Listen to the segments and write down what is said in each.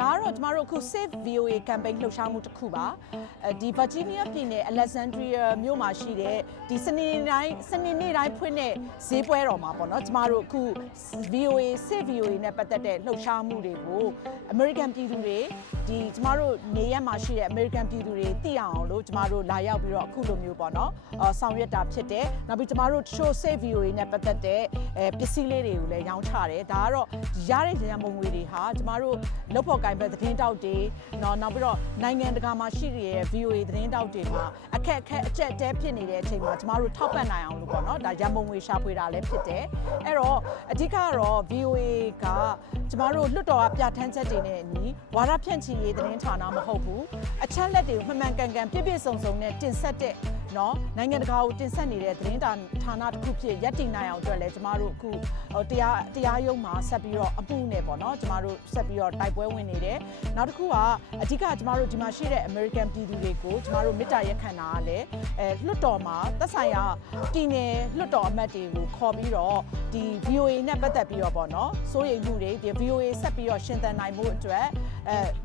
ဒါကတော့ကျမတို့အခု Save VOA campaign လှုပ်ရှားမှုတစ်ခုပါဒီ Virginia ပြည်နယ် Alexandria မြို့မှာရှိတဲ့ဒီစနေနေ့တိုင်းဖွင့်တဲ့ဈေးပွဲတော်မှာပေါ့နော်ကျမတို့အခု VOA Save VOA နဲ့ပတ်သက်တဲ့လှုပ်ရှားမှုတွေကို American ပြည်သူတွေဒီကျမတို့နေရက်မှာရှိတဲ့ American ပြည်သူတွေသိအောင်လို့ကျမတို့လာရောက်ပြီးတော့အခုလိုမျိုးပေါ့နော်ဆောင်ရွက်တာဖြစ်တယ်နောက်ပြီးကျမတို့ show Save VOA နဲ့ပတ်သက်တဲ့ပစ္စည်းလေးတွေကိုလည်းရောင်းချတယ်ဒါကတော့ရတဲ့ရန်ပုံငွေတွေဟာကျမတို့လုပ်ဖို့ကိုင်ပဲသတင်းတောက်တွေနောက်ပြီးတော့နိုင်ငံတကာမှာရှိနေတဲ့ VOA သတင်းတောက်တွေမှာအခက်အကျက်တဲဖြစ်နေတဲ့အချိန်မှာကျမတို့ထောက်ပံ့နိုင်အောင်လို့ပေါ့နော်ဒါရန်ပုံငွေရှာဖွေတာလည်းဖြစ်တယ်အဲ့တော့အဓိကတော့ VOA ကကျမတို့လွှတ်တော်ကပြဋ္ဌာန်းချက်တွေနဲ့အညီဝါဒဖြန့်ချီရေးသတင်းဌာနမဟုတ်ဘူးအချက်လက်တွေကိုမှန်ကန်ကန်ပြည့်စုံနဲ့တင်ဆက်တဲ့နော်နိုင်ငံတကာကိုတင်ဆက်နေတဲ့သတင်းဌာနတစ်ခုဖြစ်ရပ်တည်နိုင်အောင်အတွက်လည်းကျမတို့အခုတရားရုံးမှာဆက်ပြီးတော့အမှုနဲ့ပေါ့နော်ကျမတို့ဆက်ပြီးတော့တိုက်ပွဲဝင်နေတယ်နောက်တစ်ခုကအဓိကကျမတို့ဒီမှာရှိတဲ့ American ပြည်သူတွေကိုကျမတို့မေတ္တာရက်ခံတာကလည်းလွှတ်တော်မှာသက်ဆိုင်ရာပြည်နယ်လွှတ်တော်အမတ်တွေကိုခေါ်ပြီးတော့ဒီ VOA နဲ့ပတ်သက်ပြီးတော့ပေါ့နော်စိုးရိမ်မှုတွေဒီ VOA ဆက်ပြီးတော့ရှင်သန်နိုင်မှုအတွက်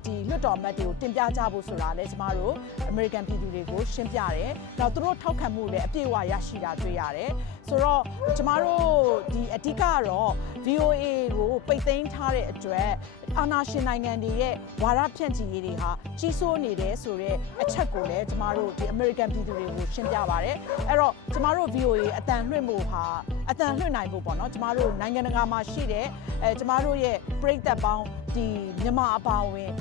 ဒီလွှတ်တော်အမတ်တွေကိုတင်ပြကြဖို့ဆိုတာလည်းကျမတို့ American ပြည်သူတွေကိုရှင်းပြတယ်နောက်သူတို့ထောက်ခံမှုလည်းအပြည့်အဝရရှိတာတွေ့ရတယ်ဆိုတော့ကျမတို့ဒီအဓိကကတော့ VOA ကိုပိတ်သိမ်းထားတဲ့အတွက်အာဏာရှင်နိုင်ငံတွေရဲ့ဝါဒဖြန့်ချီရေးတွေဟာကြီးစိုးနေတယ်ဆိုတော့အချက်ကိုလည်းကျမတို့ဒီ American ပြည်သူတွေကိုရှင်းပြပါတယ်အဲ့တော့ကျမတို့ VOA အတန်လွှင့်ဖို့ဟာအတန်လွှင့်နိုင်ဖို့ပေါ့နော်ကျမတို့နိုင်ငံတကာမှာရှိတဲ့ကျမတို့ရဲ့ပရိသတ်ပေါင်းဒီမြန်မာအပါအဝင်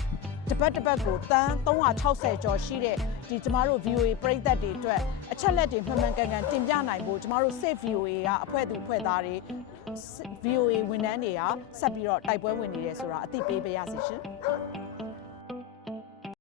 တပတ်ကိုတန်း360ကျော်ရှိတဲ့ဒီကျမတို့ VOA ပရိသတ်တွေအတွက်အချက်လက်တွေမှန်ကန်ကန်တင်ပြနိုင်ဖို့ကျမတို့ Save VOA ကအဖွဲ့သူအဖွဲ့သားတွေ VOA ဝန်ထမ်းတွေကဆက်ပြီးတော့တိုက်ပွဲဝင်နေတယ်ဆိုတာအသိပေးပါရစေရှင်